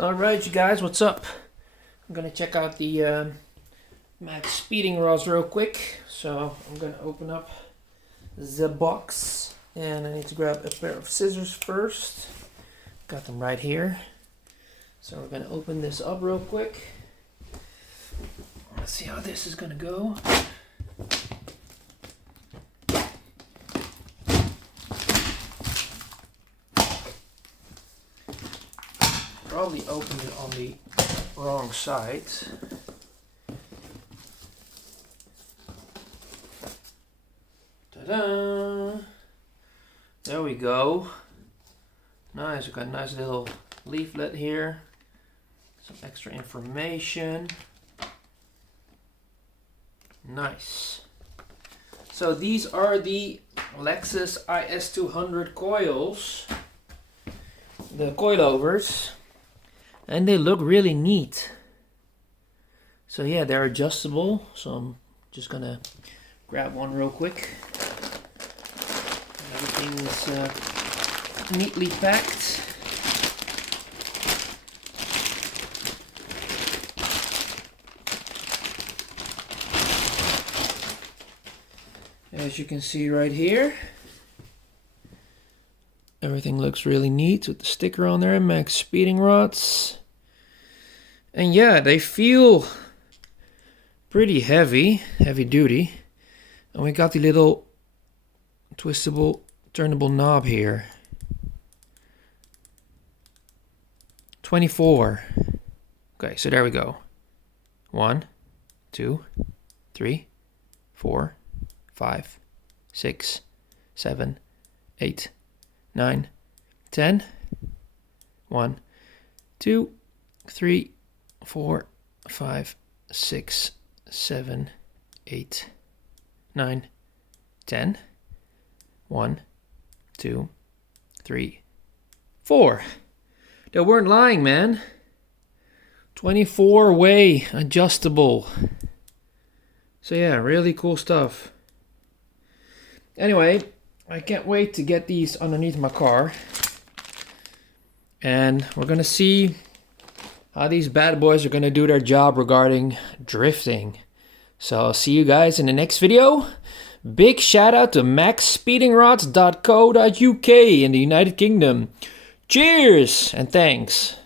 Alright you guys, what's up? I'm gonna check out the max speeding rods real quick. So I'm gonna open up the box and I need to grab a pair of scissors first. Got them right here. So we're gonna open this up real quick. Let's see how this is gonna go. Probably opened it on the wrong side. Ta-da! There we go. Nice, we've got a nice little leaflet here. Some extra information. Nice. So these are the Lexus IS200 coils. The coilovers. And they look really neat. So yeah, they're adjustable. So I'm just gonna grab one real quick. Everything is neatly packed. As you can see right here, everything looks really neat with the sticker on there, max speeding rods. And yeah, they feel pretty heavy duty. And we got the little twistable, turnable knob here. 24. Okay, so there we go. 1, 2, 3, 4, 5, 6, 7, 8, 9, 10. 1, 2, 3, 4, 5, 6, 7, 8, 9, 10. 1, 2, 3, 4. They weren't lying, man. 24-way adjustable. So yeah, really cool stuff. Anyway, I can't wait to get these underneath my car. And we're gonna see how these bad boys are gonna do their job regarding drifting. So I'll see you guys in the next video. Big shout out to maxspeedingrods.co.uk in the United Kingdom. Cheers and thanks.